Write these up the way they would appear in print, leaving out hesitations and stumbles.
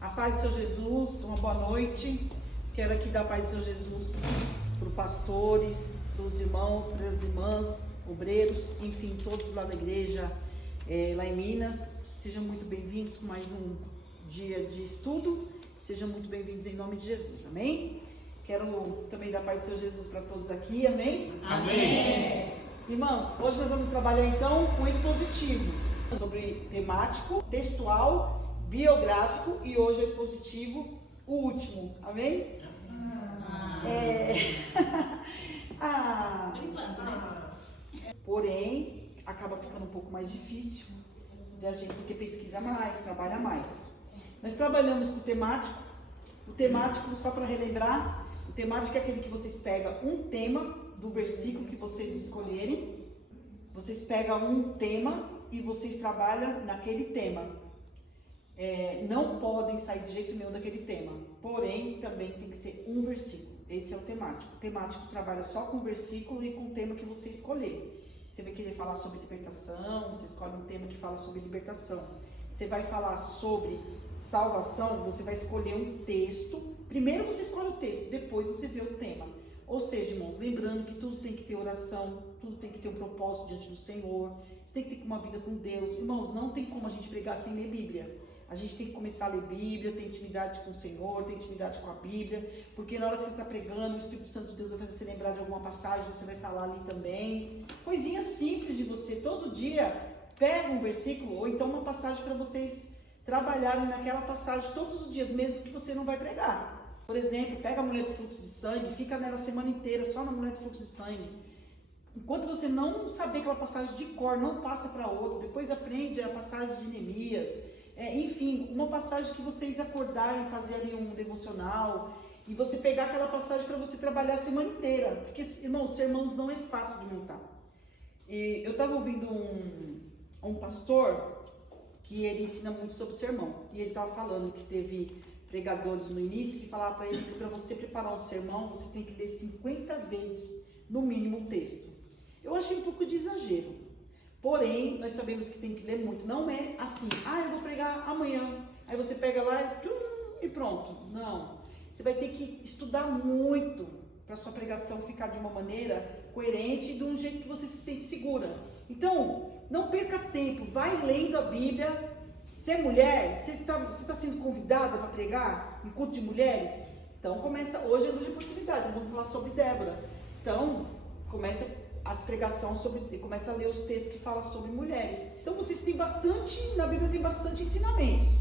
A paz do Senhor Jesus, uma boa noite. Quero aqui dar a paz do Senhor Jesus para os pastores, para os irmãos, para as irmãs, obreiros, enfim, todos lá da igreja, lá em Minas. Sejam muito bem-vindos com mais um dia de estudo. Sejam muito bem-vindos em nome de Jesus, amém? Quero também dar a paz do Senhor Jesus para todos aqui, amém? Amém! Irmãos, hoje nós vamos trabalhar então com expositivo, sobre temático, textual, biográfico e hoje é expositivo, o último, amém? Por enquanto, né? Porém, acaba ficando um pouco mais difícil de a gente, porque pesquisa mais, trabalha mais. Nós trabalhamos com o temático, só para relembrar, o temático é aquele que vocês pegam um tema do versículo que vocês escolherem, vocês pegam um tema e vocês trabalham naquele tema. Não podem sair de jeito nenhum daquele tema, porém também tem que ser um versículo. Esse é o temático. O temático trabalha só com o versículo e com o tema que você escolher. Você vai querer falar sobre libertação, você escolhe um tema que fala sobre libertação. Você vai falar sobre salvação, você vai escolher um texto. Primeiro você escolhe o texto, depois você vê o tema. Ou seja, irmãos, lembrando que tudo tem que ter oração, tudo tem que ter um propósito diante do Senhor, você tem que ter uma vida com Deus. Irmãos, não tem como a gente pregar sem ler Bíblia. A gente tem que começar a ler Bíblia, ter intimidade com o Senhor, ter intimidade com a Bíblia, porque na hora que você está pregando, o Espírito Santo de Deus vai fazer você lembrar de alguma passagem, você vai falar ali também. Coisinha simples de você, todo dia, pega um versículo ou então uma passagem para vocês trabalharem naquela passagem todos os dias, mesmo que você não vai pregar. Por exemplo, pega a mulher do fluxo de sangue, fica nela a semana inteira, só na mulher do fluxo de sangue. Enquanto você não saber aquela passagem de cor, não passa para outra, depois aprende a passagem de Neemias, enfim, uma passagem que vocês acordarem, fazerem um devocional, e você pegar aquela passagem para você trabalhar a semana inteira, porque, irmãos, sermãos não é fácil de montar. E eu estava ouvindo um pastor, que ele ensina muito sobre sermão, e ele estava falando que teve pregadores no início que falavam para ele que para você preparar um sermão, você tem que ler 50 vezes, no mínimo, o texto. Eu achei um pouco de exagero, porém, nós sabemos que tem que ler muito. Não é assim, eu vou pregar amanhã, aí você pega lá e pronto. Não, você vai ter que estudar muito para sua pregação ficar de uma maneira coerente e de um jeito que você se sente segura. Então, não perca tempo, vai lendo a Bíblia. Se é mulher, você está sendo convidada para pregar em culto de mulheres? Então começa, hoje é luz de oportunidade, nós vamos falar sobre Débora. Então, começa as pregações começa a ler os textos que falam sobre mulheres. Então vocês têm bastante, na Bíblia tem bastante ensinamentos.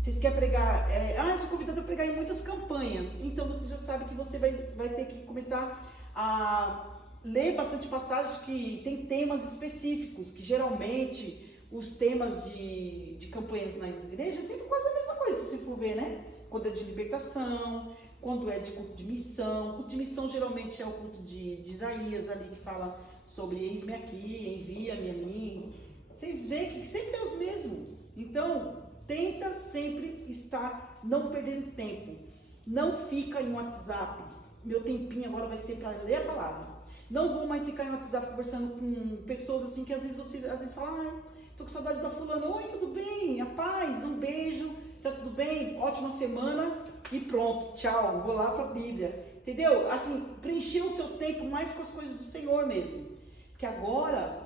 Vocês querem pregar, eu sou convidada a pregar em muitas campanhas, então você já sabe que você vai ter que começar a ler bastante passagens que tem temas específicos, que geralmente os temas de campanhas nas igrejas sempre quase a mesma coisa, se você for ver, né? Quando é de libertação, quando é de culto de missão. Culto de missão geralmente é o culto de Isaías ali, que fala sobre eis-me aqui, envia-me a mim. Vocês veem que sempre é os mesmos. Então, tenta sempre estar, não perdendo tempo. Não fica em WhatsApp. Meu tempinho agora vai ser para ler a palavra. Não vou mais ficar em WhatsApp conversando com pessoas assim que às vezes falam, tô com saudade da fulana. Oi, tudo bem? A paz, um beijo, tá tudo bem? Ótima semana e pronto, tchau, vou lá para a Bíblia. Entendeu? Assim, preencher o seu tempo mais com as coisas do Senhor mesmo. Porque agora,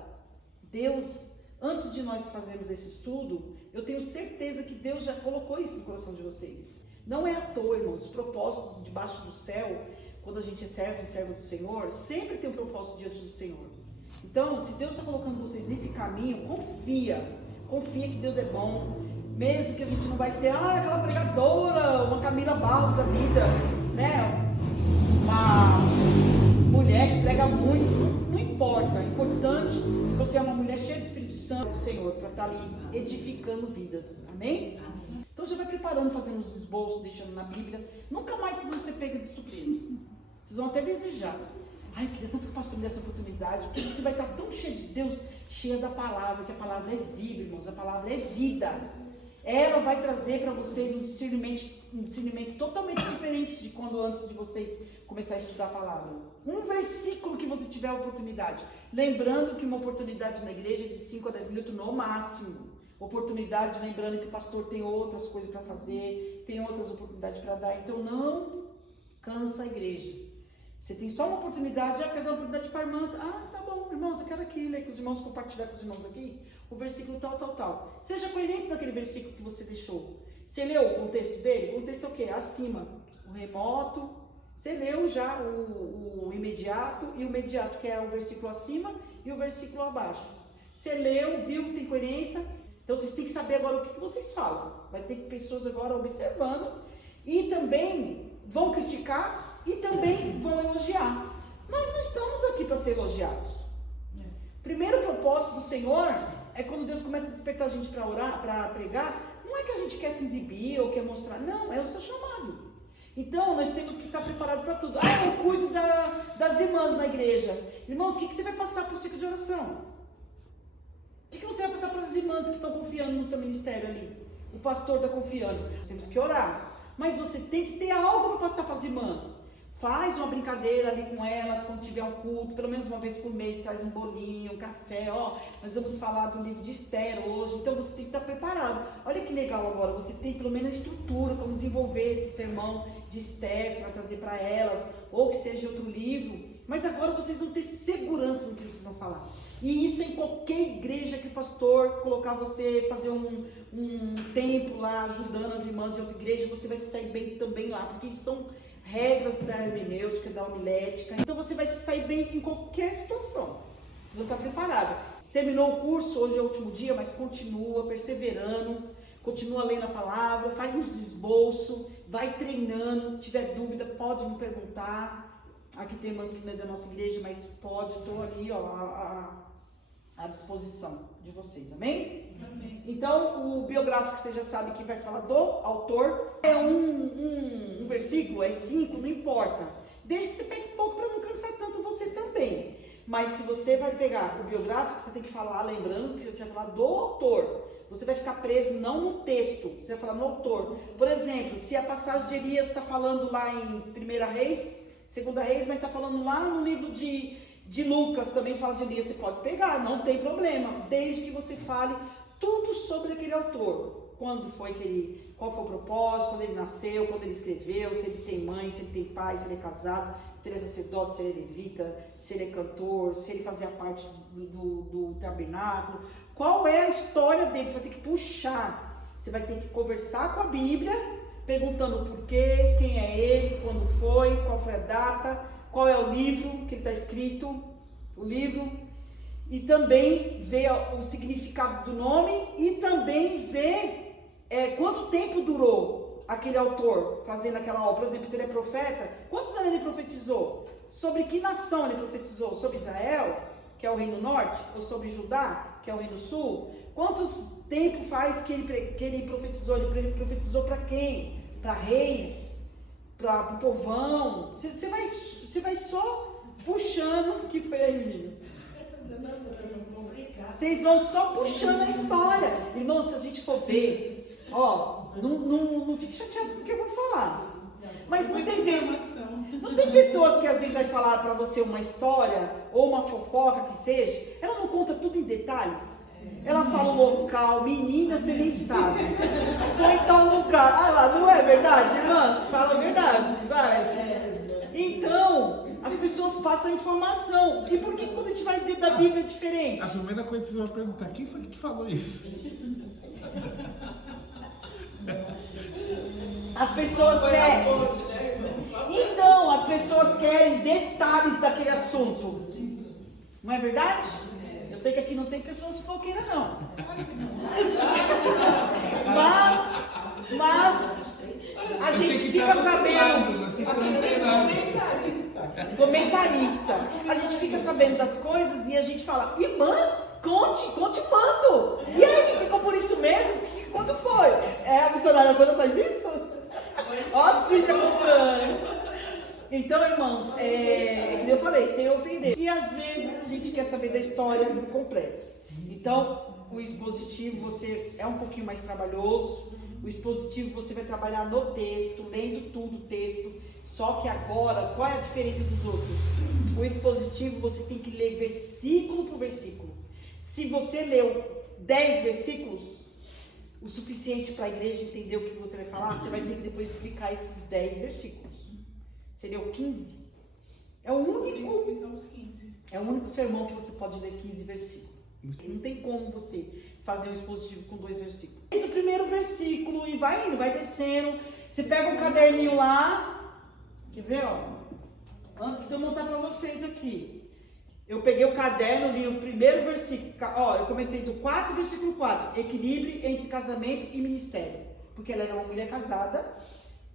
Deus, antes de nós fazermos esse estudo, eu tenho certeza que Deus já colocou isso no coração de vocês. Não é à toa, irmãos, o propósito debaixo do céu, quando a gente é servo do Senhor, sempre tem um propósito diante do Senhor. Então, se Deus está colocando vocês nesse caminho, confia que Deus é bom, mesmo que a gente não vai ser, aquela pregadora, uma Camila Barros da vida, né, uma mulher que prega muito, não importa, é importante que você é uma mulher cheia de Espírito Santo do Senhor, para estar ali edificando vidas, amém? Então já vai preparando, fazendo os esboços, deixando na Bíblia, nunca mais vocês vão ser pegos de surpresa, vocês vão até desejar. Eu queria tanto que o pastor me desse a oportunidade, porque você vai estar tão cheio de Deus, cheia da palavra, que a palavra é viva, irmãos, a palavra é vida. Ela vai trazer para vocês um discernimento totalmente diferente de quando antes de vocês começar a estudar a palavra. Um versículo que você tiver a oportunidade. Lembrando que uma oportunidade na igreja é de 5 a 10 minutos no máximo. oportunidades, lembrando que o pastor tem outras coisas para fazer, tem outras oportunidades para dar, então não cansa a igreja. Você tem só uma oportunidade, quer dar uma oportunidade para a irmã, tá bom, irmãos, eu quero aqui ler com os irmãos, compartilhar com os irmãos aqui, o versículo tal. Seja coerente naquele versículo que você deixou. Você leu o contexto dele? O contexto é o quê? Acima, o remoto, você leu já o imediato e o imediato, que é o versículo acima e o versículo abaixo. Você leu, viu que tem coerência, então vocês têm que saber agora o que vocês falam. Vai ter pessoas agora observando e também vão criticar e também vão elogiar. Nós não estamos aqui para ser elogiados. O primeiro propósito do Senhor é quando Deus começa a despertar a gente para orar, para pregar, não é que a gente quer se exibir ou quer mostrar, não, é o seu chamado. Então nós temos que estar preparados para tudo. Eu cuido das irmãs na igreja. Irmãos, o que você vai passar para o ciclo de oração? O que você vai passar para as irmãs que estão confiando no teu ministério ali? O pastor está confiando. Nós temos que orar. Mas você tem que ter algo para passar para as irmãs. Faz uma brincadeira ali com elas, quando tiver um culto, pelo menos uma vez por mês, traz um bolinho, um café, nós vamos falar do livro de Esther hoje, então você tem que estar preparado. Olha que legal agora, você tem pelo menos a estrutura, como desenvolver esse sermão de Esther, que você vai trazer para elas, ou que seja outro livro, mas agora vocês vão ter segurança no que vocês vão falar. E isso em qualquer igreja que o pastor colocar você, fazer um tempo lá, ajudando as irmãs de outra igreja, você vai sair bem também lá, porque são regras da hermenêutica, da homilética, então você vai sair bem em qualquer situação, vocês vão estar preparados. Terminou o curso, hoje é o último dia, mas continua perseverando, continua lendo a palavra, faz uns esboços, vai treinando, tiver dúvida pode me perguntar, aqui tem irmãs que não é da nossa igreja, mas pode, estou ali à disposição de vocês, amém? Amém. Então, o biográfico você já sabe que vai falar do autor, é um versículo, é 5, não importa, desde que você pegue pouco para não cansar tanto você também, mas se você vai pegar o biográfico, você tem que falar, lembrando que você vai falar do autor, você vai ficar preso não no texto, você vai falar no autor. Por exemplo, se a passagem de Elias está falando lá em 1 Reis, 2 Reis, mas está falando lá no livro de Lucas, também fala de Elias, você pode pegar, não tem problema, desde que você fale tudo sobre aquele autor, quando foi que ele, qual foi o propósito, quando ele nasceu, quando ele escreveu, se ele tem mãe, se ele tem pai, se ele é casado, se ele é sacerdote, se ele é levita, se ele é cantor, se ele fazia parte do tabernáculo, qual é a história dele, você vai ter que puxar, você vai ter que conversar com a Bíblia, perguntando o porquê, quem é ele, quando foi, qual foi a data, qual é o livro que ele está escrito, o livro, e também ver o significado do nome e também ver quanto tempo durou aquele autor fazendo aquela obra. Por exemplo, se ele é profeta, quantos anos ele profetizou? Sobre que nação ele profetizou? Sobre Israel, que é o reino norte, ou sobre Judá, que é o reino sul? Quantos tempo faz que ele profetizou? Ele profetizou para quem? Para reis? Para o povão? Você vai só puxando, que foi aí, meninas? Vocês vão só puxando a história. Irmãos, se a gente for ver, não fique chateado com o que eu vou falar. Mas não tem pessoas que às vezes vai falar para você uma história ou uma fofoca que seja, ela não conta tudo em detalhes. Ela fala o local, menina, você nem sabe. Foi em tal lugar. Ah lá, não é verdade, irmãs? Fala a verdade, vai. Então, as pessoas passam a informação. E por que quando a gente vai ver da Bíblia é diferente? A primeira coisa que você vai perguntar, quem foi que te falou isso? As pessoas querem. Então, as pessoas querem detalhes daquele assunto. Não é verdade? Eu sei que aqui não tem pessoas fofoqueiras, não. Mas a gente fica sabendo. Comentarista. A gente fica sabendo das coisas e a gente fala, irmã, conte quanto? E aí, ficou por isso mesmo? Quando foi? A missionária quando faz isso? Ó, as filhas contando. Então, irmãos, que nem eu falei, sem ofender. E às vezes a gente quer saber da história completa. Então, o expositivo você é um pouquinho mais trabalhoso. O expositivo você vai trabalhar no texto, lendo tudo o texto. Só que agora, qual é a diferença dos outros? O expositivo você tem que ler versículo por versículo. Se você leu 10 versículos, o suficiente para a igreja entender o que você vai falar, você vai ter que depois explicar esses 10 versículos. Seria o 15. É o único sermão que você pode ler 15 versículos. Não tem como você fazer um expositivo com 2 versículos. O primeiro versículo e vai indo, vai descendo. Você pega um caderninho lá. Quer ver, ó? Antes de eu montar para vocês aqui. Eu peguei o caderno, li o primeiro versículo. Ó, eu comecei do 4, versículo 4. Equilíbrio entre casamento e ministério. Porque ela era uma mulher casada.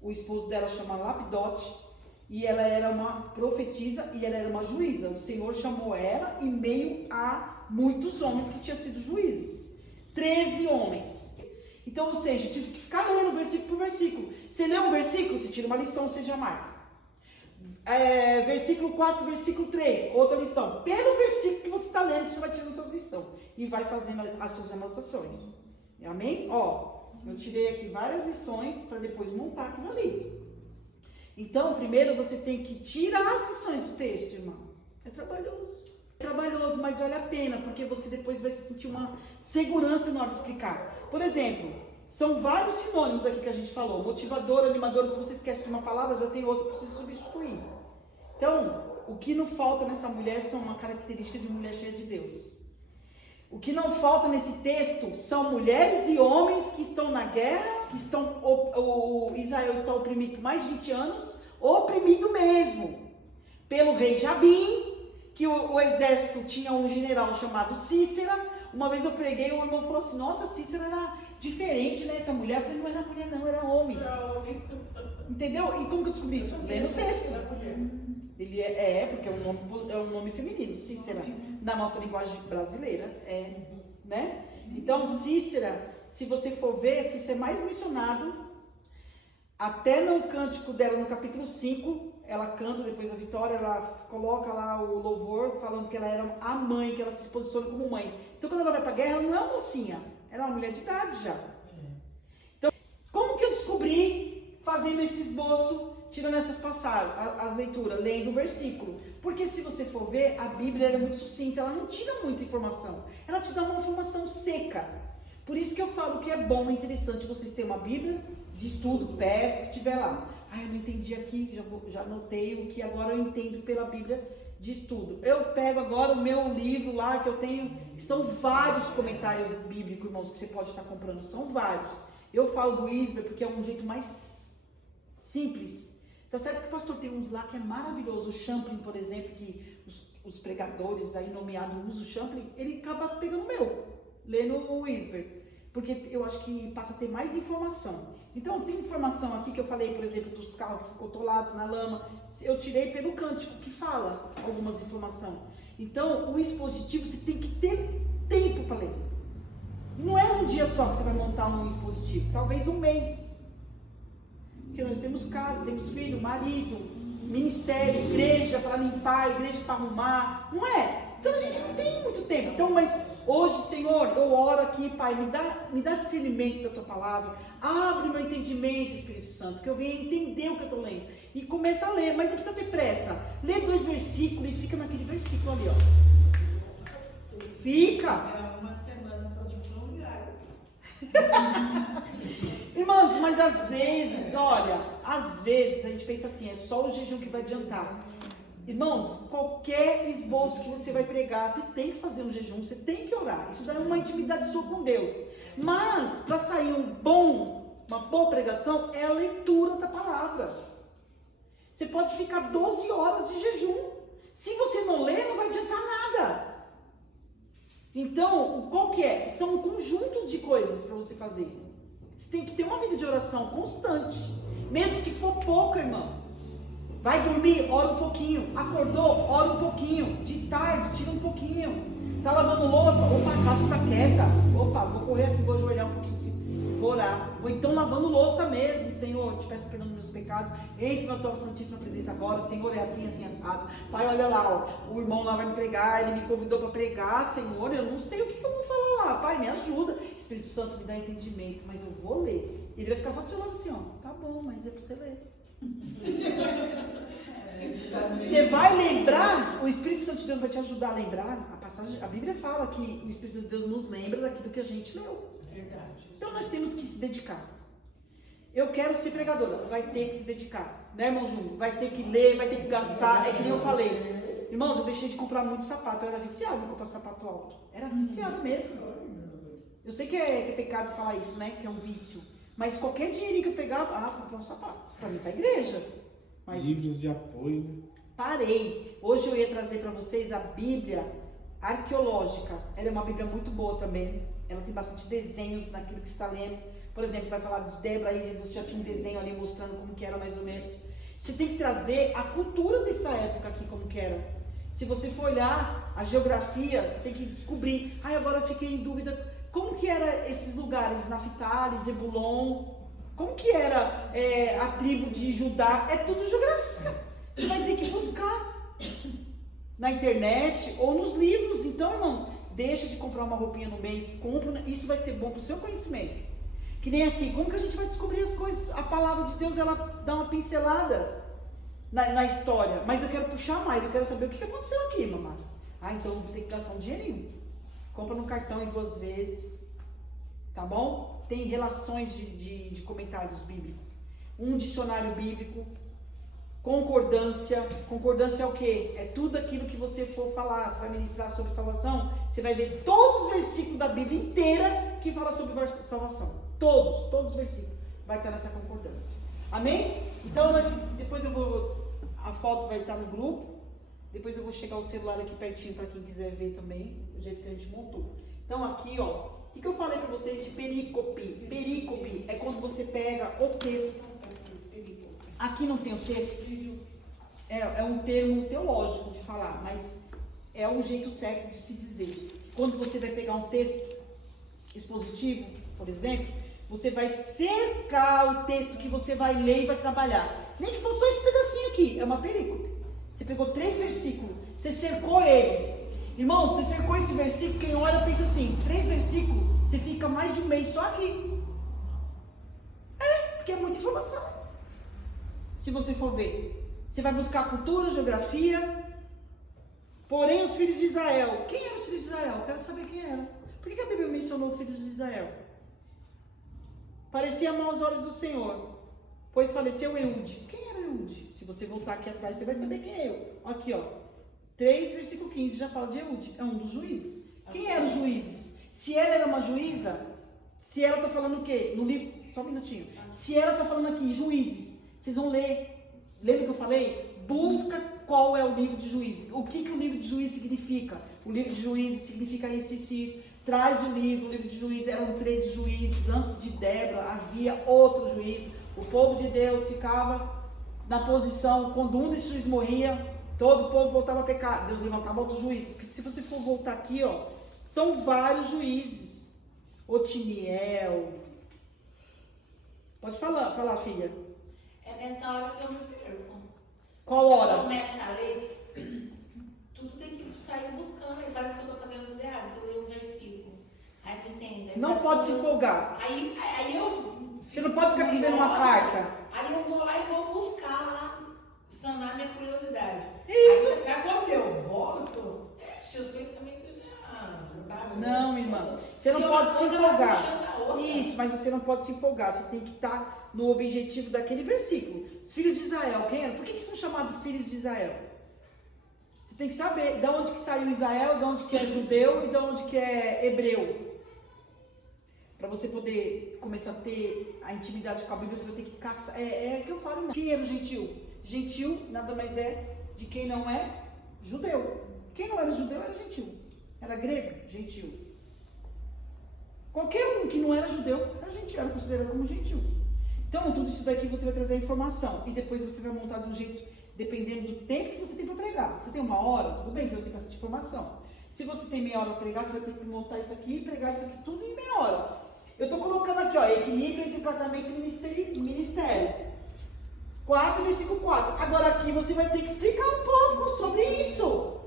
O esposo dela chama Lapidote. E ela era uma profetisa e ela era uma juíza. O Senhor chamou ela em meio a muitos homens que tinham sido juízes. 13 homens. Então, ou seja, eu tive que ficar lendo versículo por versículo. Você lê um versículo, você tira uma lição, você já marca. Versículo 4, versículo 3, outra lição. Pelo versículo que você está lendo, você vai tirando suas lições. E vai fazendo as suas anotações. Amém? Ó, eu tirei aqui várias lições para depois montar aquilo ali. Então, primeiro você tem que tirar as lições do texto, irmão. É trabalhoso. É trabalhoso, mas vale a pena, porque você depois vai sentir uma segurança na hora de explicar. Por exemplo, são vários sinônimos aqui que a gente falou. Motivador, animador, se você esquece de uma palavra, já tem outra para você substituir. Então, o que não falta nessa mulher são uma característica de mulher cheia de Deus. O que não falta nesse texto são mulheres e homens que estão na guerra, que estão, Israel está oprimido por mais de 20 anos, oprimido mesmo, pelo rei Jabim, que o exército tinha um general chamado Cícera. Uma vez eu preguei, o irmão falou assim, nossa, Cícera era diferente, né, essa mulher. Eu falei, não era mulher não, era homem. Entendeu? E como que eu descobri isso? Lendo o texto. Ele porque é um nome feminino, Cícera, na nossa linguagem brasileira, né? Então, Cícera, se você for ver, Cícera é mais mencionado, até no cântico dela, no capítulo 5, ela canta depois da vitória, ela coloca lá o louvor, falando que ela era a mãe, que ela se posiciona como mãe. Então, quando ela vai pra guerra, ela não é uma mocinha, ela é uma mulher de idade já. Então, como que eu descobri fazendo esse esboço, tirando essas passagens, as leituras, lendo o versículo? Porque se você for ver, a Bíblia era muito sucinta, ela não tira muita informação, ela te dá uma informação seca. Por isso que eu falo que é bom e interessante vocês terem uma Bíblia de estudo, perto, que tiver lá. Ah, eu não entendi aqui, já anotei o que agora eu entendo pela Bíblia de estudo. Eu pego agora o meu livro lá, que eu tenho, que são vários comentários bíblicos, irmãos, que você pode estar comprando, são vários. Eu falo do Isber porque é um jeito mais simples. Tá certo que o pastor tem uns lá que é maravilhoso. O Champlin, por exemplo, que os pregadores aí nomeados usam o Champlin, ele acaba pegando o meu, lendo o Isber, porque eu acho que passa a ter mais informação. Então, tem informação aqui que eu falei, por exemplo, dos carros que ficou atolado na lama, eu tirei pelo cântico que fala algumas informações. Então, o expositivo você tem que ter tempo para ler. Não é um dia só que você vai montar um expositivo, talvez um mês. Porque nós temos casa, temos filho, marido, ministério, igreja para limpar, igreja para arrumar, não é? Então a gente não tem muito tempo. Então, mas hoje, Senhor, eu oro aqui, Pai, me dá discernimento da Tua palavra, abre meu entendimento, Espírito Santo, que eu venha entender o que eu estou lendo. E começa a ler, mas não precisa ter pressa. Lê 2 versículos e fica naquele versículo ali, ó. Fica. É uma semana só de prolongar. Irmãos, mas às vezes, olha, às vezes a gente pensa assim, é só o jejum que vai adiantar. Irmãos, qualquer esboço que você vai pregar, você tem que fazer um jejum, você tem que orar. Isso dá uma intimidade sua com Deus. Mas, para sair uma boa pregação, é a leitura da palavra. Você pode ficar 12 horas de jejum. Se você não ler, não vai adiantar nada. Então, qual que é? São conjuntos de coisas para você fazer. Você tem que ter uma vida de oração constante. Mesmo que for pouco, irmão. Vai dormir, ora um pouquinho. Acordou, ora um pouquinho. De tarde, tira um pouquinho. Tá lavando louça? Opa, a casa tá quieta. Opa, vou correr aqui, vou ajoelhar um pouquinho aqui. Vou orar. Ou então lavando louça mesmo. Senhor, te peço perdão dos meus pecados. Entre na tua santíssima presença agora. Senhor, é assim, assim, assado. Pai, olha lá, ó, o irmão lá vai me pregar. Ele me convidou para pregar. Senhor, eu não sei o que eu vou falar lá. Pai, me ajuda. Espírito Santo, me dá entendimento. Mas eu vou ler. Ele vai ficar só do seu lado assim, ó. Tá bom, mas é para você ler. Você vai lembrar, o Espírito Santo de Deus vai te ajudar a lembrar. A Bíblia fala que o Espírito Santo de Deus nos lembra daquilo que a gente leu. verdade. Então nós temos que se dedicar. Eu quero ser pregadora, vai ter que se dedicar, né, irmão Júnior? Vai ter que ler, vai ter que gastar, é que nem eu falei. Irmãos, eu deixei de comprar muito sapato, eu era viciado em comprar sapato alto. Era viciado mesmo. Eu sei que é pecado falar isso, né, que é um vício. Mas qualquer dinheirinho que eu pegava, comprar um sapato, para mim, para a igreja. Mas Livros de apoio. parei. Hoje eu ia trazer para vocês a Bíblia arqueológica. Ela é uma Bíblia muito boa também. Ela tem bastante desenhos naquilo que você está lendo. Por exemplo, vai falar de Débora aí, você já tinha um desenho ali mostrando como que era mais ou menos. Você tem que trazer a cultura dessa época aqui, como que era. Se você for olhar a geografia, você tem que descobrir. Agora eu fiquei em dúvida, como que era esses lugares? Naftali, Zebulon, como que era a tribo de Judá? É tudo geografia. Você vai ter que buscar na internet ou nos livros. Então, irmãos, deixa de comprar uma roupinha no mês, compra, isso vai ser bom para o seu conhecimento. Que nem aqui, como que a gente vai descobrir as coisas? A palavra de Deus, ela dá uma pincelada na história, mas eu quero puxar mais, eu quero saber o que aconteceu aqui, mamãe. Então eu vou ter que gastar um dinheirinho. Compra no cartão em 2 vezes, tá bom? Tem relações de comentários bíblicos. Um dicionário bíblico, concordância. Concordância é o quê? É tudo aquilo que você for falar, você vai ministrar sobre salvação, você vai ver todos os versículos da Bíblia inteira que fala sobre salvação. Todos os versículos vai estar nessa concordância. Amém? Então, depois a foto vai estar no grupo. Depois eu vou chegar o celular aqui pertinho para quem quiser ver também, do jeito que a gente montou. Então aqui, o que eu falei para vocês de perícope? Perícope é quando você pega o texto. Aqui não tem o texto. É um termo teológico de falar, mas é um jeito certo de se dizer. Quando você vai pegar um texto expositivo, por exemplo, você vai cercar o texto que você vai ler e vai trabalhar. Nem que fosse só esse pedacinho aqui, é uma perícope. Você pegou 3 versículos, você cercou ele. Irmão, você cercou esse versículo, quem olha pensa assim, 3 versículos, você fica mais de um mês só aqui. Porque é muita informação. Se você for ver, você vai buscar cultura, geografia. Porém, os filhos de Israel. Quem eram os filhos de Israel? Eu quero saber quem eram. Por que a Bíblia mencionou os filhos de Israel? Parecia mal aos olhos do Senhor, pois faleceu Eude. Quem era Eude? Se você voltar aqui atrás, você vai saber quem é eu. Aqui, 3, versículo 15, já fala de Eude. É um dos juízes. Quem eram os juízes? Se ela era uma juíza, se ela está falando o quê? No livro, só um minutinho. Se ela está falando aqui, juízes, vocês vão ler. Lembra que eu falei? Busca qual é o livro de juízes. O que o livro de juízes significa? O livro de juízes significa isso. Traz o livro de juízes, eram 13 juízes. Antes de Débora havia outro juiz. O povo de Deus ficava na posição, quando um desses juízes morria, todo o povo voltava a pecar. Deus levantava outro juiz. Porque se você for voltar aqui, são vários juízes. Otiniel. Pode falar, filha. É nessa hora que eu me perco. Qual hora? Você começa a ler, tudo tem que sair buscando. Aí parece que eu estou fazendo tudo errado. Você lê um versículo, aí não entende. Aí Não pode se empolgar. Aí eu... Você não pode ficar escrevendo uma carta. Aí eu vou lá e vou buscar lá, sanar minha curiosidade. Isso. Aí quando eu volto, os pensamentos já... Não, irmã. Você não pode se empolgar. Isso, mas você não pode se empolgar. Você tem que estar no objetivo daquele versículo. Os filhos de Israel, quem eram? Por que são chamados filhos de Israel? Você tem que saber de onde que saiu Israel, de onde que é judeu e de onde que é hebreu. Para você poder começar a ter a intimidade com a Bíblia, você vai ter que caçar. É o que eu falo, irmão. Quem era o gentil? Gentil nada mais é de quem não é judeu. Quem não era judeu era gentil. Era grego, gentil. Qualquer um que não era judeu era gentil, era considerado como gentil. Então, tudo isso daqui você vai trazer a informação. E depois você vai montar de um jeito, dependendo do tempo que você tem para pregar. Você tem 1 hora, tudo bem, você vai ter bastante informação. Se você tem meia hora para pregar, você vai ter que montar isso aqui e pregar isso aqui tudo em meia hora. Eu estou colocando aqui, equilíbrio entre casamento e ministério. 4, versículo 4. Agora aqui você vai ter que explicar um pouco sobre isso.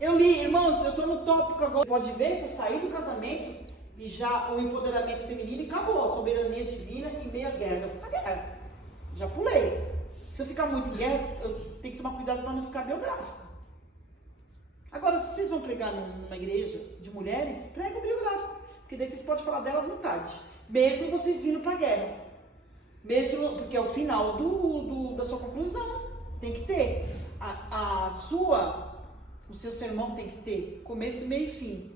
Eu li, irmãos, eu estou no tópico agora. Pode ver que eu saí do casamento e já o empoderamento feminino e acabou. A soberania divina e meia guerra. Já fui pra guerra. Já pulei. Se eu ficar muito em guerra, eu tenho que tomar cuidado para não ficar biográfico. Agora, se vocês vão pregar numa igreja de mulheres, pregam biográfico. Porque porque daí vocês podem falar dela à vontade. Mesmo vocês vindo para a guerra. Mesmo, porque é o final da sua conclusão. Tem que ter. O seu sermão tem que ter começo, meio e fim.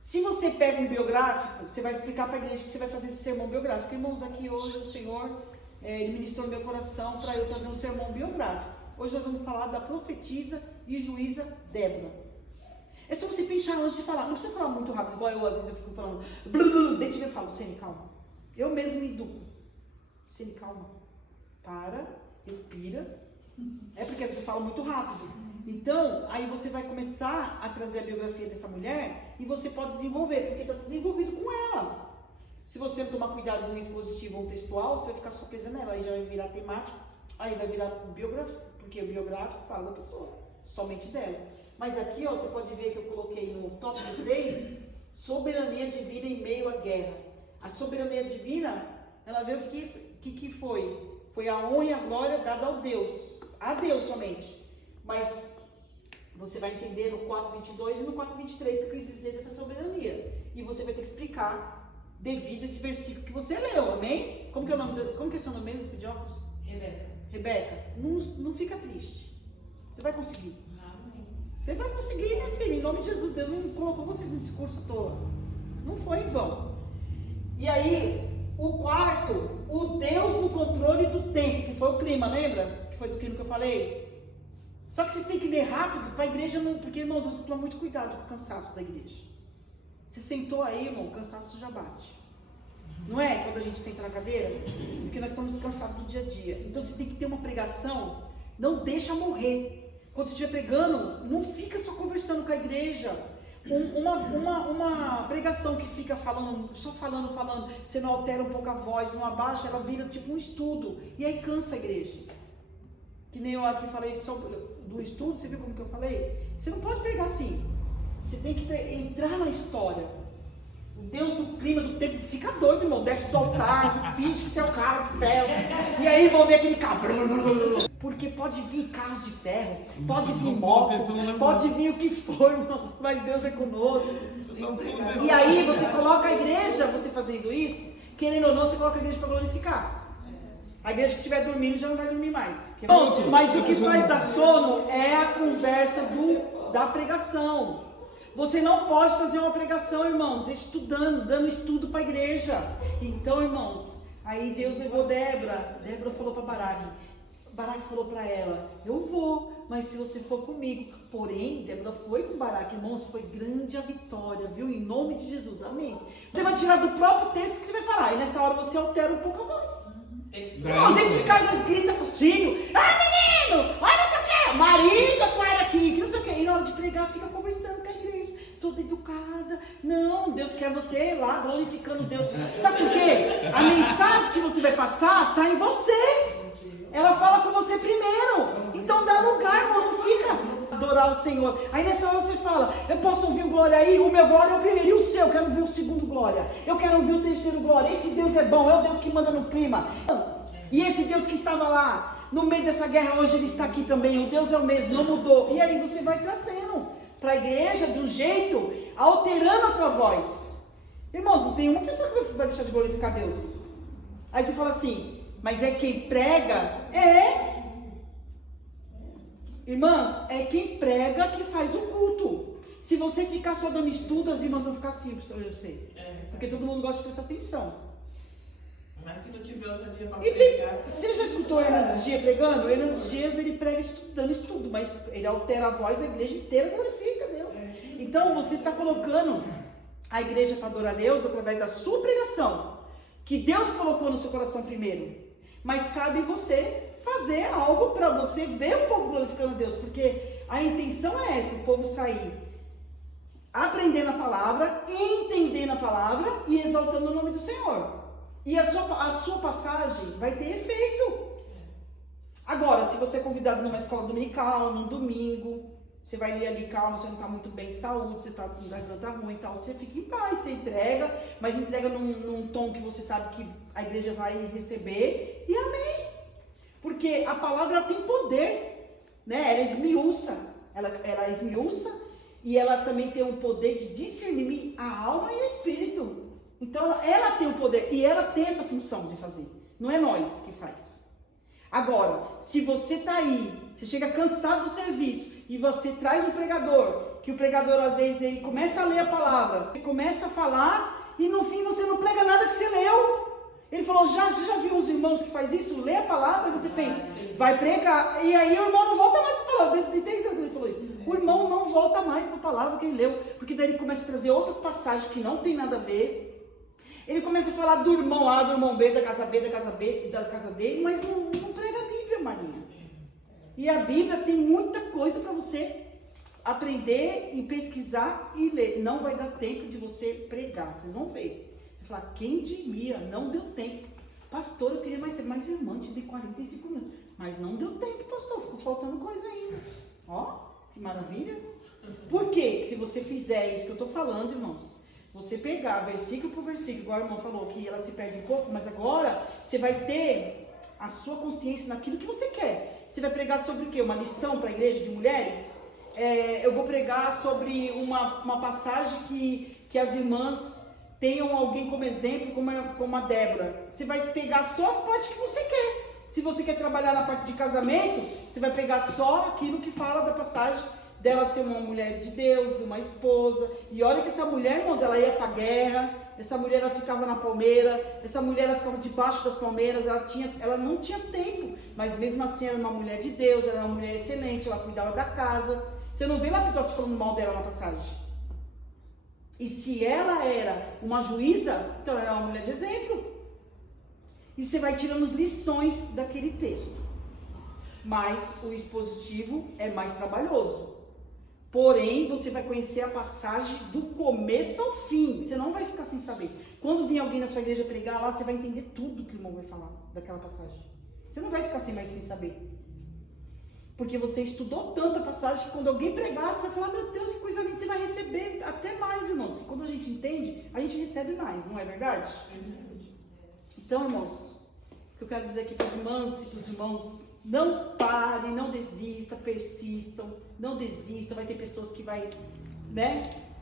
Se você pega um biográfico, você vai explicar para a igreja que você vai fazer esse sermão biográfico. Irmãos, aqui hoje o Senhor, Ele ministrou no meu coração para eu trazer um sermão biográfico. Hoje nós vamos falar da profetisa e juíza Débora. É só você pensar antes de falar. Não precisa falar muito rápido, igual eu às vezes eu fico falando. Dentro de mim eu falo, Ceni, calma. Eu mesmo me educo. Ceni, calma. Para, respira. É porque você fala muito rápido. Então, aí você vai começar a trazer a biografia dessa mulher e você pode desenvolver, porque está tudo envolvido com ela. Se você não tomar cuidado no expositivo ou textual, você vai ficar só presa nela. Aí já vai virar temático, aí vai virar biográfico, porque o biográfico fala da pessoa, somente dela. Mas aqui, ó, você pode ver que eu coloquei no tópico 3, soberania divina em meio à guerra. A soberania divina, ela veio o que foi? Foi a honra e a glória dada ao Deus, a Deus somente. Mas você vai entender no 4:22 e no 4:23 o que eu quis dizer dessa soberania. E você vai ter que explicar devido a esse versículo que você leu, amém? Como que é o seu nome mesmo, esse de óculos? Rebeca, não fica triste. Você vai conseguir. Você vai conseguir, minha filha, em nome de Jesus. Deus não colocou vocês nesse curso à toa. Não foi em vão. E aí, o quarto, o Deus no controle do tempo, que foi o clima, lembra? Que foi do clima que eu falei? Só que vocês têm que ler rápido para a igreja não... Porque, irmãos, você toma muito cuidado com o cansaço da igreja. Você sentou aí, irmão, o cansaço já bate. Não é? Quando a gente senta na cadeira? Porque nós estamos cansados do dia a dia. Então você tem que ter uma pregação, não deixa morrer. Quando você estiver pregando, não fica só conversando com a igreja. Uma pregação que fica falando, só falando, você não altera um pouco a voz, não abaixa, ela vira tipo um estudo. E aí cansa a igreja. Que nem eu aqui falei sobre do estudo, você viu como que eu falei? Você não pode pregar assim. Você tem que entrar na história. O Deus do clima, do tempo, fica doido, irmão. Desce do altar, finge que você é o cara de ferro. E aí, irmão, vem aquele carro. Porque pode vir carros de ferro, pode vir moto, pode vir o que for, irmãos, mas Deus é conosco. E aí, você coloca a igreja, você fazendo isso, querendo ou não, você coloca a igreja para glorificar. A igreja que estiver dormindo já não vai dormir mais. Mas o que faz dar sono é a conversa da pregação. Você não pode fazer uma pregação, irmãos, estudando, dando estudo para a igreja. Então, irmãos, aí Deus levou Débora. Débora falou para Baraque. Baraque falou para ela, eu vou, mas se você for comigo. Porém, Débora foi com Baraque, irmãos, foi grande a vitória, viu? Em nome de Jesus, amém. Você vai tirar do próprio texto que você vai falar, e nessa hora você altera um pouco a voz. A gente de casa grita com os filhos, menino, olha isso aqui, marido, tu era aqui, que não sei o que. E na hora de pregar, fica conversando com a igreja, toda educada. Não, Deus quer você lá, glorificando Deus. Sabe por quê? A mensagem que você vai passar está em você. Ela fala com você primeiro. Então dá lugar, irmão, não fica adorar o Senhor. Aí nessa hora você fala, eu posso ouvir o glória aí? O meu glória é o primeiro, e o seu? Eu quero ouvir o segundo glória. Eu quero ouvir o terceiro glória. Esse Deus é bom, é o Deus que manda no clima. E esse Deus que estava lá, no meio dessa guerra, hoje ele está aqui também. O Deus é o mesmo, não mudou. E aí você vai trazendo para a igreja de um jeito, alterando a tua voz. Irmãos, não tem uma pessoa que vai deixar de glorificar Deus. Aí você fala assim, mas é quem prega? Irmãs, é quem prega que faz o culto. Se você ficar só dando estudo, as irmãs vão ficar assim, eu sei. Porque todo mundo gosta de prestar atenção. Mas se não tiver outro dia para pregar... Você já escutou o Hernandes Dias pregando? O Hernandes Dias, ele prega dando estudo, mas ele altera a voz, a igreja inteira glorifica a Deus. Então, você está colocando a igreja para adorar a Deus através da sua pregação, que Deus colocou no seu coração primeiro. Mas cabe você fazer algo para você ver o povo glorificando a Deus, porque a intenção é essa, o povo sair aprendendo a palavra, entendendo a palavra e exaltando o nome do Senhor. E a sua passagem vai ter efeito. Agora, se você é convidado numa escola dominical, num domingo, você vai ler ali, calma, você não está muito bem de saúde, você está com garganta ruim e tal, você fica em paz, você entrega, mas entrega num tom que você sabe que a igreja vai receber, e amém. Porque a palavra tem poder, né? Ela esmiuça, E ela também tem o poder de discernir a alma e o espírito. Então ela tem o poder e ela tem essa função de fazer. Não é nós que faz. Agora, se você está aí, você chega cansado do serviço e você traz um pregador, que o pregador às vezes ele começa a ler a palavra, você começa a falar e no fim você não prega nada que você leu. Ele falou, você já viu os irmãos que faz isso? Lê a palavra e você pensa, vai pregar, e aí o irmão não volta mais para a palavra. Entende quando ele falou isso? O irmão não volta mais para a palavra que ele leu, porque daí ele começa a trazer outras passagens que não tem nada a ver. Ele começa a falar do irmão A, do irmão B, da casa B, da casa dele, mas não prega a Bíblia, Marinha. E a Bíblia tem muita coisa para você aprender e pesquisar e ler. Não vai dar tempo de você pregar, vocês vão ver. Falar, quem diria, não deu tempo. Pastor, eu queria mais tempo. Mas irmã, te dei 45 minutos. Mas não deu tempo, pastor. Ficou faltando coisa ainda. Ó, que maravilha. Por quê? Se você fizer isso que eu estou falando, irmãos, você pegar versículo por versículo, igual a irmã falou que ela se perde um pouco, mas agora você vai ter a sua consciência naquilo que você quer. Você vai pregar sobre o quê? Uma lição para a igreja de mulheres? Eu vou pregar sobre uma passagem que as irmãs tenham alguém como exemplo, como a Débora. Você vai pegar só as partes que você quer. Se você quer trabalhar na parte de casamento, você vai pegar só aquilo que fala da passagem dela ser uma mulher de Deus, uma esposa. E olha que essa mulher, irmãos, ela ia para a guerra. Essa mulher, ela ficava na palmeira. Essa mulher, ela ficava debaixo das palmeiras. Ela não tinha tempo. Mas mesmo assim, era uma mulher de Deus. Ela era uma mulher excelente. Ela cuidava da casa. Você não vê Lapidote falando mal dela na passagem. E se ela era uma juíza, então ela era uma mulher de exemplo. E você vai tirando as lições daquele texto. Mas o expositivo é mais trabalhoso. Porém, você vai conhecer a passagem do começo ao fim. Você não vai ficar sem saber. Quando vir alguém na sua igreja pregar lá, você vai entender tudo que o irmão vai falar daquela passagem. Você não vai ficar sem saber. Porque você estudou tanto a passagem que quando alguém pregar, você vai falar, meu Deus, que coisa linda, você vai receber até mais, irmãos. Porque quando a gente entende, a gente recebe mais, não é verdade? Então, irmãos, o que eu quero dizer aqui para as irmãs e para os irmãos, não parem, não desistam, persistam, não desistam. Vai ter pessoas que vai,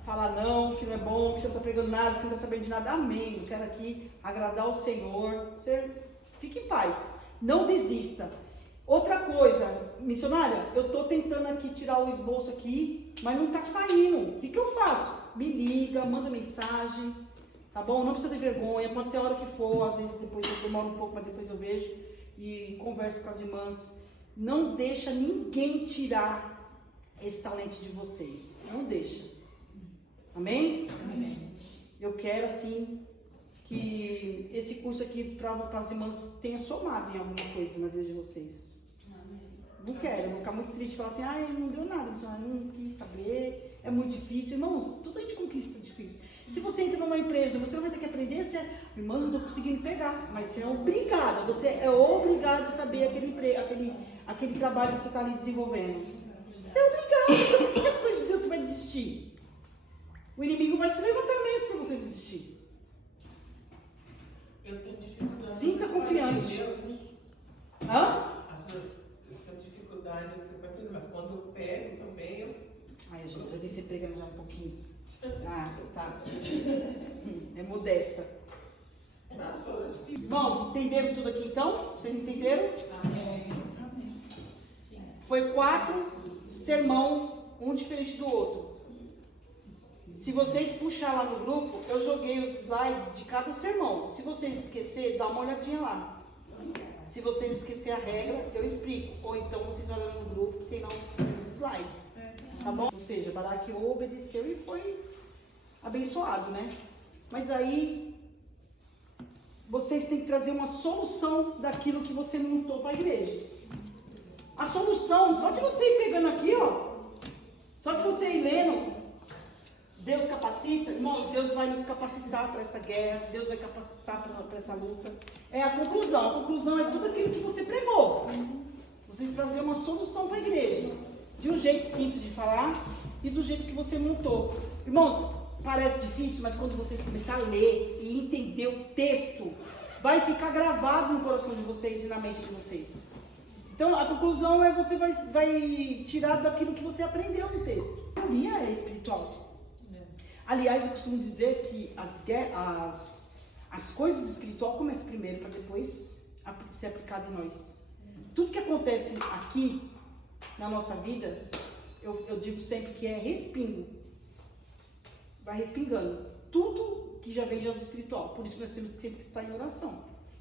falar não, que não é bom, que você não está pregando nada, que você não está sabendo de nada. Amém. Eu quero aqui agradar o Senhor. Você fique em paz. Não desista. Outra coisa, missionária, eu estou tentando aqui tirar o esboço aqui, mas não está saindo. O que eu faço? Me liga, manda mensagem, tá bom? Não precisa ter vergonha, pode ser a hora que for, às vezes depois eu demoro um pouco, mas depois eu vejo e converso com as irmãs. Não deixa ninguém tirar esse talento de vocês. Não deixa. Amém? Amém. Eu quero, assim, que esse curso aqui para as irmãs tenha somado em alguma coisa na vida de vocês. Não quero, eu vou ficar muito triste e falar assim, não deu nada, não quis saber, é muito difícil. Irmãos, tudo a gente conquista difícil. Se você entra numa empresa, você não vai ter que aprender, irmãos, não estou conseguindo pegar, mas você é obrigada, a saber aquele trabalho que você está ali desenvolvendo. Você é obrigada, por que as coisas de Deus você vai desistir? O inimigo vai se levantar mesmo para você desistir. Eu tenho dificuldade. Sinta confiante. Hã? Mas quando eu pego também, Ai, gente, eu vi você pregando já um pouquinho. Tá. É modesta. Irmãos, entenderam tudo aqui então? Vocês entenderam? Amém. Foi 4 sermão, um diferente do outro. Se vocês puxar lá no grupo, eu joguei os slides de cada sermão. Se vocês esquecerem, dá uma olhadinha lá. Se vocês esquecerem a regra, eu explico. Ou então vocês olham no grupo, tem lá os slides. Tá bom? Ou seja, Baraque obedeceu e foi abençoado, né? Mas aí, vocês têm que trazer uma solução daquilo que você montou para a igreja. A solução, só de você ir pegando aqui, ó. Só de você ir lendo, Deus capacita. Irmãos, Deus vai nos capacitar para essa guerra. Deus vai capacitar para essa luta. É a conclusão. A conclusão é tudo aquilo que você pregou. Vocês trazer uma solução para a igreja. De um jeito simples de falar e do jeito que você montou. Irmãos, parece difícil, mas quando vocês começarem a ler e entender o texto, vai ficar gravado no coração de vocês e na mente de vocês. Então, a conclusão é você vai tirar daquilo que você aprendeu no texto. A maioria é espiritual. Aliás, eu costumo dizer que as coisas espirituais começam primeiro para depois ser aplicado em nós. Tudo que acontece aqui na nossa vida, eu digo sempre que é respingo. Vai respingando. Tudo que já vem já do espiritual. Por isso nós temos que sempre estar em oração.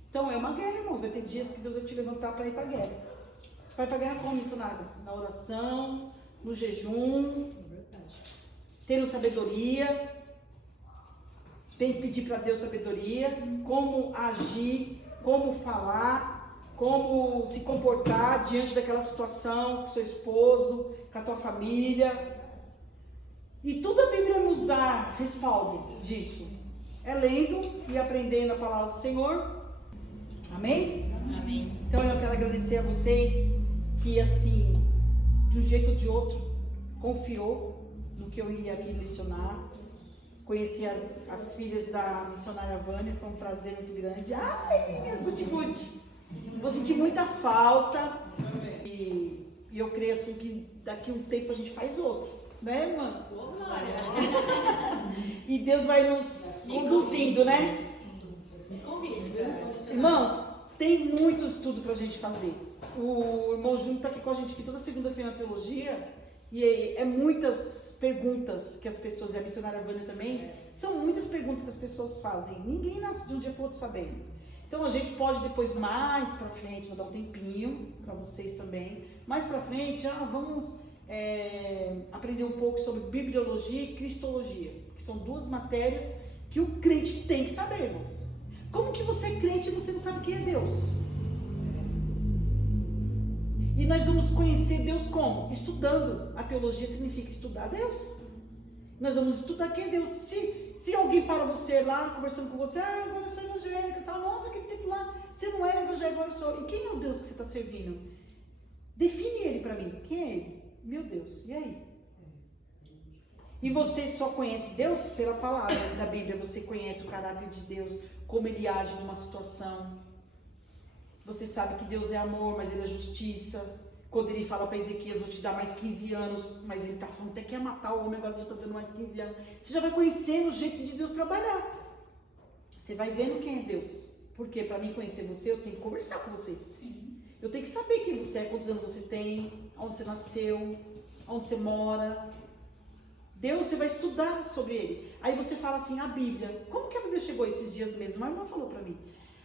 Então é uma guerra, irmãos. Vai ter dias que Deus vai te levantar para ir para a guerra. Você vai para a guerra como, missionário? Na oração, no jejum, tendo sabedoria. Tem que pedir para Deus sabedoria, como agir, como falar, como se comportar diante daquela situação com seu esposo, com a tua família. E tudo a Bíblia nos dá respaldo disso. É lendo e aprendendo a palavra do Senhor. Amém? Amém. Então eu quero agradecer a vocês que assim, de um jeito ou de outro, confiou no que eu ia aqui lecionar. Conheci as filhas da missionária Vânia, foi um prazer muito grande. Ai, minhas guti-guti! Vou sentir muita falta. E eu creio assim que daqui a um tempo a gente faz outro. Né, mano? E Deus vai nos conduzindo, né? Me convide, Irmãos, tem muito estudo pra gente fazer. O irmão Júnior tá aqui com a gente aqui toda segunda-feira na teologia. E é muitas perguntas que as pessoas, e a missionária Vânia também, são muitas perguntas que as pessoas fazem. Ninguém nasce de um dia para o outro sabendo. Então a gente pode depois, mais para frente, vou dar um tempinho para vocês também, mais para frente, vamos aprender um pouco sobre bibliologia e cristologia, que são duas matérias que o crente tem que saber, irmãos. Como que você é crente e você não sabe quem é Deus? E nós vamos conhecer Deus como? Estudando. A teologia significa estudar Deus. Nós vamos estudar quem é Deus. Se alguém para você lá, conversando com você, agora eu sou evangélica, tal, nossa, aquele tempo lá, você não era evangélico, agora eu sou. E quem é o Deus que você está servindo? Define ele para mim. Quem é ele? Meu Deus. E aí? E você só conhece Deus pela palavra da Bíblia. Você conhece o caráter de Deus, como ele age numa situação. Você sabe que Deus é amor, mas ele é justiça. Quando ele fala para Ezequias, vou te dar mais 15 anos, mas ele está falando até que ia matar o homem, agora já está dando mais 15 anos. Você já vai conhecendo o jeito de Deus trabalhar. Você vai vendo quem é Deus. Porque para mim conhecer você, eu tenho que conversar com você. Sim. Eu tenho que saber quem você é, quantos anos você tem, onde você nasceu, onde você mora. Deus, você vai estudar sobre ele. Aí você fala assim, a Bíblia. Como que a Bíblia chegou esses dias mesmo? Uma irmã falou para mim.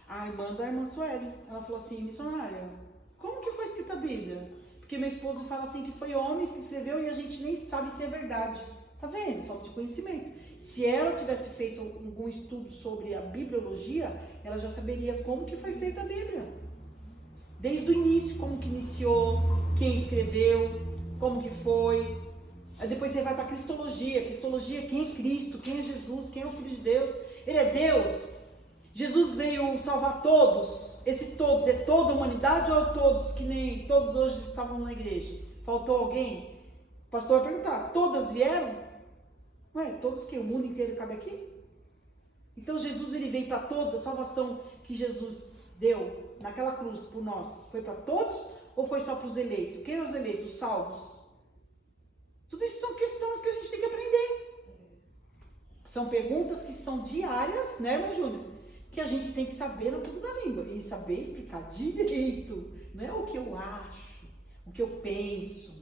A irmã da irmã Sueli, ela falou assim, missionária, como que foi escrita a Bíblia? Porque meu esposo fala assim que foi homens que escreveu e a gente nem sabe se é verdade. Tá vendo? Falta de conhecimento. Se ela tivesse feito algum estudo sobre a bibliologia, ela já saberia como que foi feita a Bíblia. Desde o início, como que iniciou, quem escreveu, como que foi. Aí depois você vai para a cristologia. Cristologia, quem é Cristo, quem é Jesus, quem é o Filho de Deus. Ele é Deus. Jesus veio salvar todos. Esse todos é toda a humanidade ou é todos que nem todos hoje estavam na igreja? Faltou alguém? O pastor vai perguntar, todas vieram? Ué, todos que o mundo inteiro cabe aqui? Então Jesus ele veio para todos, a salvação que Jesus deu naquela cruz por nós, foi para todos ou foi só para os eleitos? Quem é os eleitos? Os salvos? Tudo isso são questões que a gente tem que aprender. São perguntas que são diárias, né, meu Júnior? Que a gente tem que saber na ponta da língua e saber explicar direito, não é o que eu acho, o que eu penso.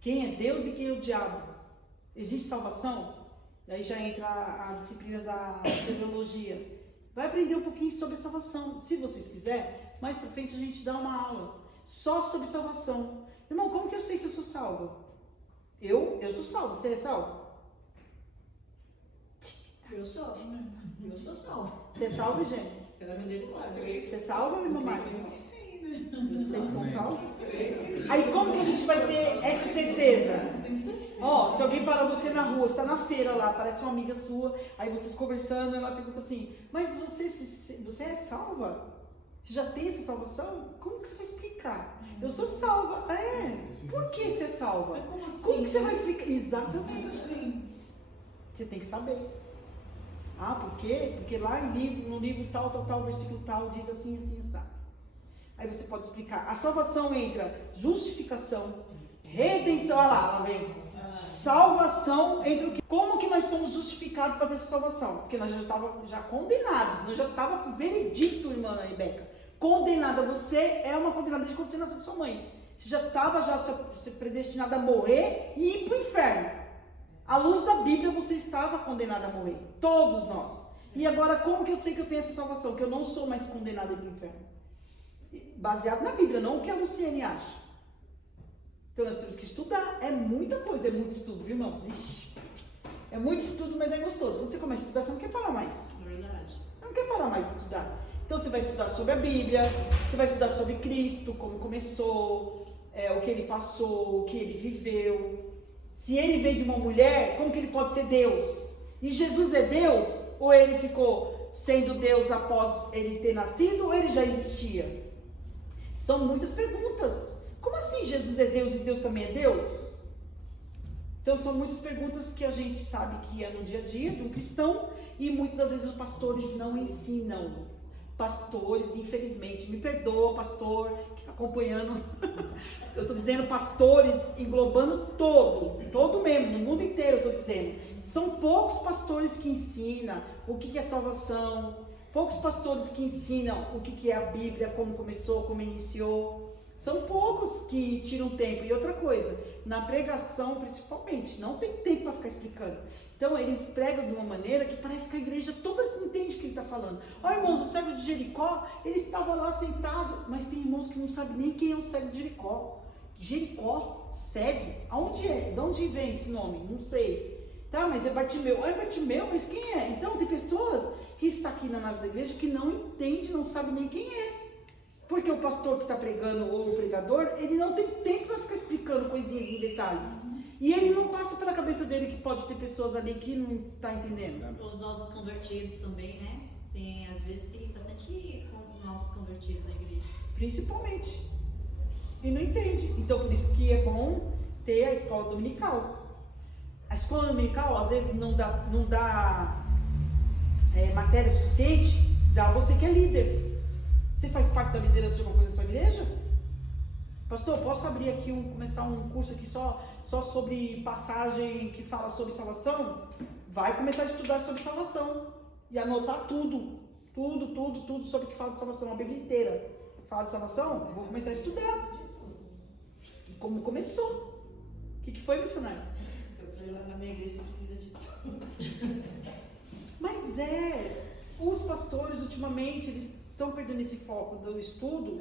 Quem é Deus e quem é o diabo? Existe salvação? E aí já entra a disciplina da teologia. Vai aprender um pouquinho sobre salvação, se vocês quiserem. Mais pra frente a gente dá uma aula só sobre salvação. Irmão, como que eu sei se eu sou salvo? Eu sou salvo, você é salvo? Eu sou salva. Você é salvo, gente? Pela misericórdia. Você é salvo, irmã Maria? Sim, né? Vocês são salvos? Aí como que a gente vai ter essa certeza? Ó, se alguém parar você na rua, você está na feira lá, parece uma amiga sua, aí vocês conversando, ela pergunta assim, mas você é salva? Você já tem essa salvação? Como que você vai explicar? Eu sou salva. Por que você é salva? Como que você vai explicar? Exatamente. Você tem que saber. Por quê? Porque lá no livro tal, versículo tal, diz assim, assim, sabe? Aí você pode explicar. A salvação entra justificação, redenção, olha lá vem. Salvação entre o que? Como que nós somos justificados para ter essa salvação? Porque nós já estávamos condenados, nós já estávamos com veredicto, irmã Rebeca. Condenada, você é uma condenada desde quando você nasceu de sua mãe. Você já estava predestinada a morrer e ir para o inferno. À luz da Bíblia, você estava condenada a morrer. Todos nós. E agora, como que eu sei que eu tenho essa salvação? Que eu não sou mais condenada a ir para o inferno? Baseado na Bíblia, não o que a Luciane acha. Então nós temos que estudar. É muita coisa, é muito estudo, viu, irmãos? Ixi. É muito estudo, mas é gostoso. Quando você começa a estudar, você não quer parar mais. Verdade. Você não quer parar mais de estudar. Então você vai estudar sobre a Bíblia, você vai estudar sobre Cristo, como começou, o que ele passou, o que ele viveu. Se ele veio de uma mulher, como que ele pode ser Deus? E Jesus é Deus? Ou ele ficou sendo Deus após ele ter nascido, ou ele já existia? São muitas perguntas. Como assim Jesus é Deus e Deus também é Deus? Então são muitas perguntas que a gente sabe que é no dia a dia de um cristão e muitas das vezes os pastores não ensinam. Pastores, infelizmente, me perdoa, pastor que está acompanhando. Eu estou dizendo pastores englobando todo mesmo, no mundo inteiro eu estou dizendo. São poucos pastores que ensinam o que é salvação, poucos pastores que ensinam o que é a Bíblia, como começou, como iniciou. São poucos que tiram tempo. E outra coisa, na pregação principalmente, não tem tempo para ficar explicando. Então eles pregam de uma maneira que parece que a igreja toda entende o que ele está falando. Ó, irmãos, o cego de Jericó, ele estava lá sentado, mas tem irmãos que não sabem nem quem é o cego de Jericó. Jericó, cego, aonde é? De onde vem esse nome? Não sei. Tá, mas é Bartimeu. É Bartimeu, mas quem é? Então tem pessoas que estão aqui na nave da igreja que não entende, não sabe nem quem é. Porque o pastor que está pregando ou o pregador, ele não tem tempo para ficar explicando coisinhas em detalhes. E ele não passa pela cabeça dele que pode ter pessoas ali que não está entendendo. Os novos convertidos também, né? Às vezes tem bastante novos convertidos na igreja. Principalmente. E não entende. Então por isso que é bom ter a escola dominical. A escola dominical às vezes não dá matéria suficiente, dá você que é líder. Você faz parte da liderança de uma coisa da sua igreja? Pastor, posso abrir aqui, começar um curso aqui só sobre passagem que fala sobre salvação? Vai começar a estudar sobre salvação e anotar tudo sobre o que fala de salvação, a Bíblia inteira. Fala de salvação? Vou começar a estudar. E como começou? O que foi, missionário? Eu falei lá na minha igreja precisa de tudo. Mas os pastores ultimamente, eles estão perdendo esse foco do estudo,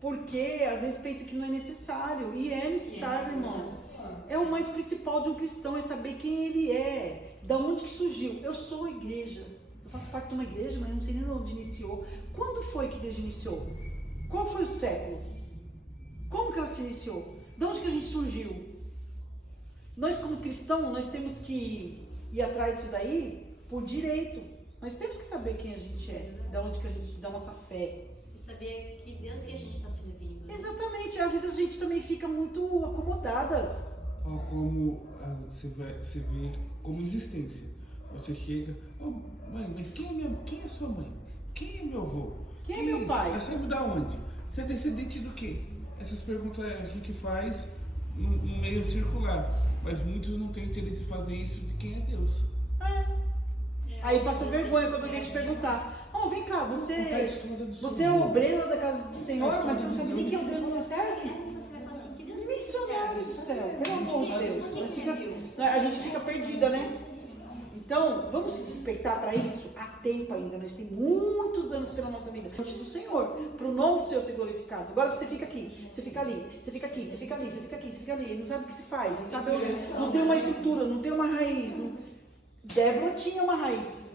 porque às vezes pensam que não é necessário, e é necessário, irmãos. É o mais principal de um cristão, é saber quem ele é, da onde que surgiu. Eu sou a igreja, eu faço parte de uma igreja, mas não sei nem onde iniciou. Quando foi que a igreja iniciou? Qual foi o século? Como que ela se iniciou? De onde que a gente surgiu? Nós como cristãos, nós temos que ir atrás disso daí por direito. Nós temos que saber quem a gente é, de onde que a gente dá nossa fé. E saber que Deus que a gente está servindo. Né? Exatamente, às vezes a gente também fica muito acomodadas. Como você vê como existência. Você chega, mãe, mas quem é sua mãe? Quem é meu avô? Quem é meu pai? Você é da onde? Você é descendente do quê? Essas perguntas a gente faz no meio circular, mas muitos não têm interesse em fazer isso de quem é Deus. Aí passa vergonha quando alguém te perguntar: vem cá, você é o obreiro da casa do Senhor, mas você não sabe nem quem é o Deus que você serve? Missionário do céu, pelo amor de Deus. A gente fica perdida, né? Então, vamos se despertar para isso? Há tempo ainda, nós temos muitos anos pela nossa vida. Diante do Senhor, para o nome do Senhor ser glorificado. Agora você fica aqui, você fica ali, você fica aqui, você fica ali, você fica aqui, você fica ali. Não sabe o que se faz, não sabe onde, não tem uma estrutura, não tem uma raiz. Débora tinha uma raiz.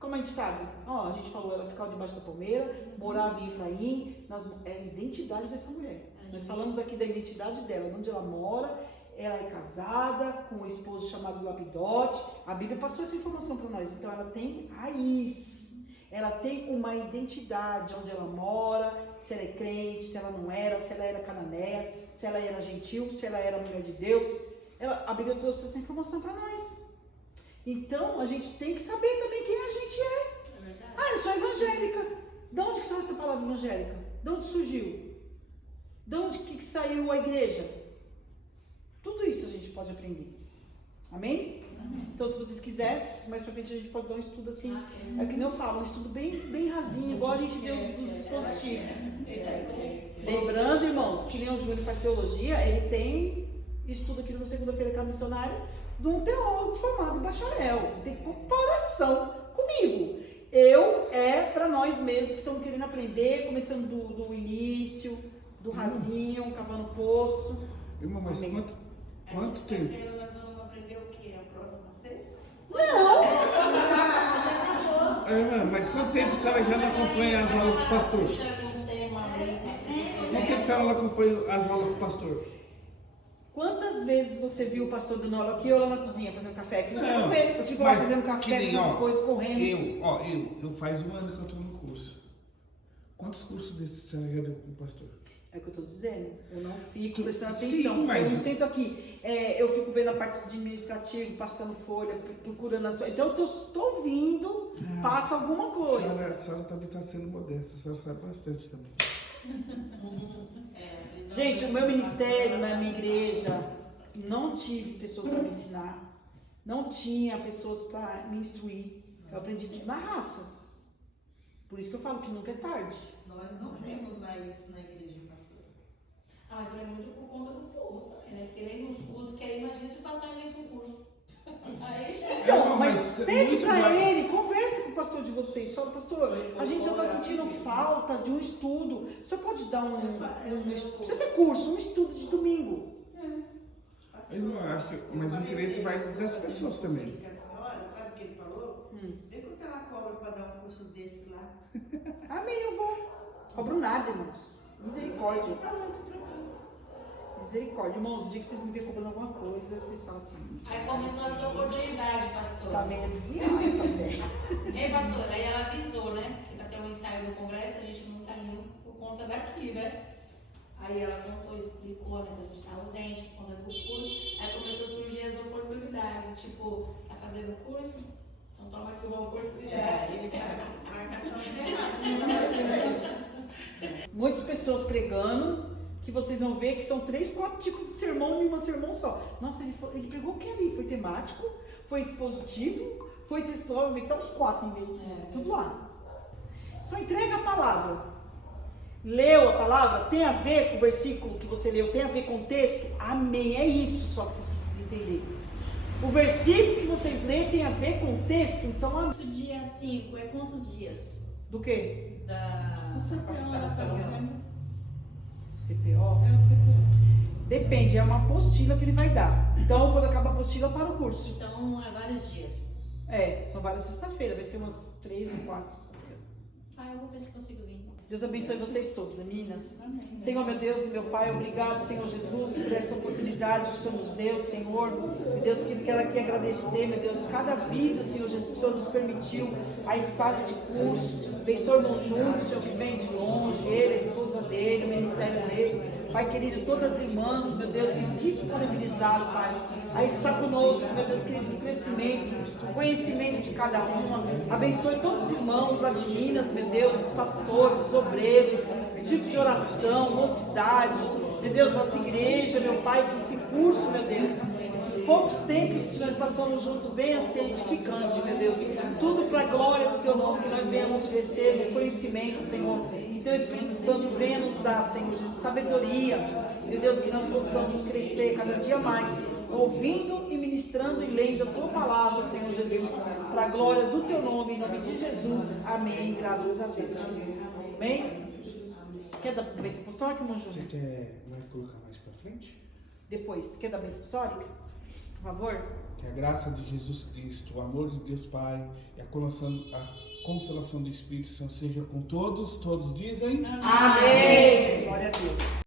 Como a gente sabe? A gente falou, ela ficava debaixo da palmeira, morava em Efraim. É a identidade dessa mulher. Nós falamos aqui da identidade dela, onde ela mora. Ela é casada com um esposo chamado Lapidote. A Bíblia passou essa informação para nós. Então ela tem raiz. Ela tem uma identidade, onde ela mora, se ela é crente, se ela não era, se ela era cananeia, se ela era gentil, se ela era mulher de Deus. A Bíblia trouxe essa informação para nós. Então, a gente tem que saber também quem a gente é. Eu sou evangélica. De onde que saiu essa palavra evangélica? De onde surgiu? De onde que saiu a igreja? Tudo isso a gente pode aprender. Amém? Então, se vocês quiserem, mais pra frente a gente pode dar um estudo assim. É que nem eu falo, um estudo bem rasinho, igual a gente deu dos dispositivos. Lembrando, irmãos, que nem o Júnior faz teologia, ele tem estudo aqui na segunda-feira com a missionária de um teólogo formado em bacharel. Tem comparação comigo. Para nós mesmos que estamos querendo aprender, começando do início, do rasinho, cavando poço. Irmã, mas quanto tempo? Nós vamos aprender o quê? A próxima sexta? Não! Irmã, mas quanto tempo a senhora já não acompanha as aulas do pastor? Puxando um tema ali. Quanto tempo a senhora não acompanha as aulas do pastor? Quantas vezes você viu o pastor dando aula aqui ou lá na cozinha fazendo café? Aqui você Não, não vê. Eu fico lá mas fazendo que café, nem, fazendo ó, as coisas, correndo. Eu faz um ano que eu estou no curso. Quantos cursos desses a senhora já deu com o pastor? É o que eu estou dizendo. Eu não fico prestando Sim, atenção. mas- Eu não sento aqui. Eu fico vendo a parte administrativa, passando folha, procurando as. Então eu estou ouvindo, passa alguma A coisa. senhora também está sendo modesta, a senhora sabe bastante também. Gente, o meu ministério na minha igreja, não tive pessoas para me ensinar. Não tinha pessoas para me instruir. Eu aprendi tudo na raça. Por isso que eu falo que nunca é tarde. Nós não temos lá isso na igreja, pastor. Ah, mas é muito por conta do povo também, né? Porque nem nos cultos, que aí imagina se o pastor inventa um curso. Aí, Então, Não, mas mas pede muito para mais. ele, converse com o pastor de vocês. Fala, pastor, a gente só está sentindo falta de um estudo. O senhor pode dar um estudo? Precisa ser curso, um estudo de domingo. Mas eu acho que mas o interesse vai das pessoas também. A senhora, sabe o que ele falou? Vê quanto ela cobra para dar um curso desse lá. Amém, eu vou. Cobro nada, irmãos. Misericórdia. Ele falou isso pra mim. Misericórdia. Irmãos, o dia que vocês me verem cobrando alguma coisa, vocês falam assim. aí começou a sua oportunidade, pastor. Tá meio desviada essa mulher. Ei, pastor, aí ela avisou, né? Que tá tendo um ensaio do congresso, a gente não tá indo por conta daqui, né? Aí ela contou, explicou, né, que a gente tá ausente por conta do curso. Aí começou a surgir as oportunidades, tipo, tá fazendo curso? Então toma aqui uma oportunidade. Ele tá marcação cerrada. Muitas pessoas pregando, que vocês vão ver que são 3, 4 tipos de sermão em uma sermão só. Nossa, ele pregou o que ali? Foi temático, foi expositivo, foi textual, eu vi que tá os 4 em vez. Tudo lá. Só entrega a palavra. Leu a palavra? Tem a ver com o versículo que você leu? Tem a ver com o texto? Amém. É isso só que vocês precisam entender. O versículo que vocês leem tem a ver com o texto? Então, Isso dia 5 é quantos dias? do quê? Da CPO? Depende, é uma apostila que ele vai dar. Então, quando acaba a apostila, para o curso. Então, é vários dias. São várias sexta-feira, vai ser umas 3 ou 4 sexta-feira. Ah, eu vou ver se consigo vir. Deus abençoe vocês todos, meninas. Senhor, meu Deus e meu Pai, obrigado, Senhor Jesus, por essa oportunidade que o Senhor nos deu, Senhor. Meu Deus, que quero aqui agradecer, meu Deus, cada vida, Senhor Jesus, que o Senhor nos permitiu a estar nesse curso. Abençoe o irmão Júnior, Senhor, que vem de longe, ele, a esposa dele, o ministério dele. Pai querido, todas as irmãs, meu Deus, que disponibilizaram, Pai, a estar conosco, meu Deus querido, no crescimento, no conhecimento de cada uma. Abençoe todos os irmãos lá de Minas, meu Deus, os pastores, os obreiros, tipo de oração, mocidade, meu Deus, nossa igreja, meu Pai, que esse curso, meu Deus, esses poucos tempos que nós passamos juntos, venha ser edificante, meu Deus, tudo para a glória do Teu nome, que nós venhamos crescer no conhecimento, Senhor. Teu Espírito Santo venha nos dar, Senhor Jesus, sabedoria, meu Deus, que nós possamos crescer cada dia mais, ouvindo e ministrando e lendo a Tua palavra, Senhor Jesus, para a glória do Teu nome, em nome de Jesus, amém, graças a Deus, amém? Quer dar bênção apostólica, irmão Júnior? Você vai colocar mais pra frente? Depois, quer dar bênção apostólica? Por favor? Que a graça de Jesus Cristo, o amor de Deus Pai e a consolação do Espírito Santo seja com todos. Todos dizem... Amém! Glória a Deus.